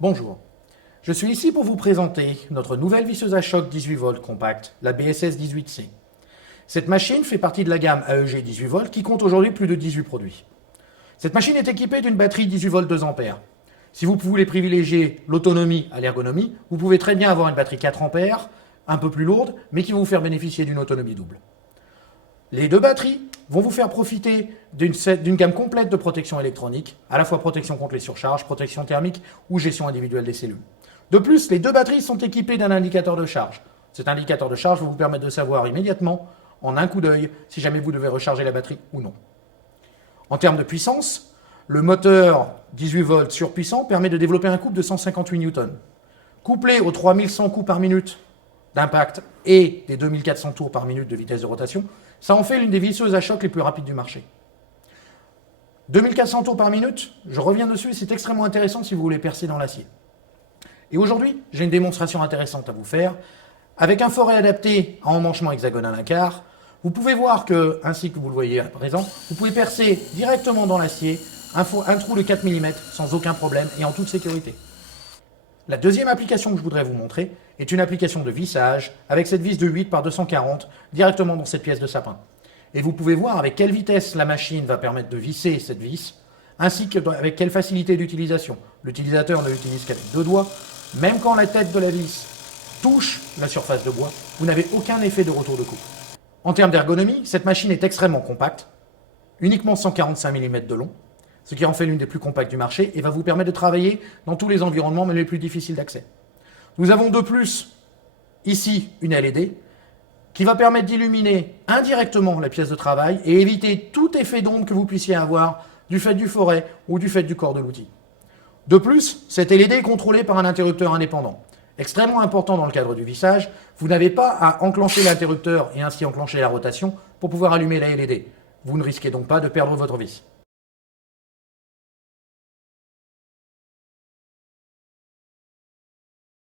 Bonjour, je suis ici pour vous présenter notre nouvelle visseuse à choc 18 volts compacte, la BSS 18C. Cette machine fait partie de la gamme AEG 18 volts qui compte aujourd'hui plus de 18 produits. Cette machine est équipée d'une batterie 18 volts 2 ampères. Si vous voulez privilégier l'autonomie à l'ergonomie, vous pouvez très bien avoir une batterie 4 ampères, un peu plus lourde, mais qui va vous faire bénéficier d'une autonomie double. Les deux batteries vont vous faire profiter d'une gamme complète de protection électronique, à la fois protection contre les surcharges, protection thermique ou gestion individuelle des cellules. De plus, les deux batteries sont équipées d'un indicateur de charge. Cet indicateur de charge va vous permettre de savoir immédiatement, en un coup d'œil, si jamais vous devez recharger la batterie ou non. En termes de puissance, le moteur 18 volts surpuissant permet de développer un couple de 158 newtons. Couplé aux 3100 coups par minute d'impact et des 2400 tours par minute de vitesse de rotation, ça en fait l'une des visseuses à choc les plus rapides du marché. 2400 tours par minute, je reviens dessus, c'est extrêmement intéressant si vous voulez percer dans l'acier. Et aujourd'hui, j'ai une démonstration intéressante à vous faire. Avec un forêt adapté à emmanchement hexagonal 1/4, vous pouvez voir que, ainsi que vous le voyez à présent, vous pouvez percer directement dans l'acier un trou de 4 mm sans aucun problème et en toute sécurité. La deuxième application que je voudrais vous montrer est une application de vissage avec cette vis de 8 par 240 directement dans cette pièce de sapin. Et vous pouvez voir avec quelle vitesse la machine va permettre de visser cette vis, ainsi qu'avec quelle facilité d'utilisation. L'utilisateur ne l'utilise qu'avec deux doigts. Même quand la tête de la vis touche la surface de bois, vous n'avez aucun effet de retour de coupe. En termes d'ergonomie, cette machine est extrêmement compacte, uniquement 145 mm de long, ce qui en fait l'une des plus compactes du marché et va vous permettre de travailler dans tous les environnements, même les plus difficiles d'accès. Nous avons de plus ici une LED qui va permettre d'illuminer indirectement la pièce de travail et éviter tout effet d'ombre que vous puissiez avoir du fait du forêt ou du fait du corps de l'outil. De plus, cette LED est contrôlée par un interrupteur indépendant. Extrêmement important dans le cadre du vissage, vous n'avez pas à enclencher l'interrupteur et ainsi enclencher la rotation pour pouvoir allumer la LED. Vous ne risquez donc pas de perdre votre vis.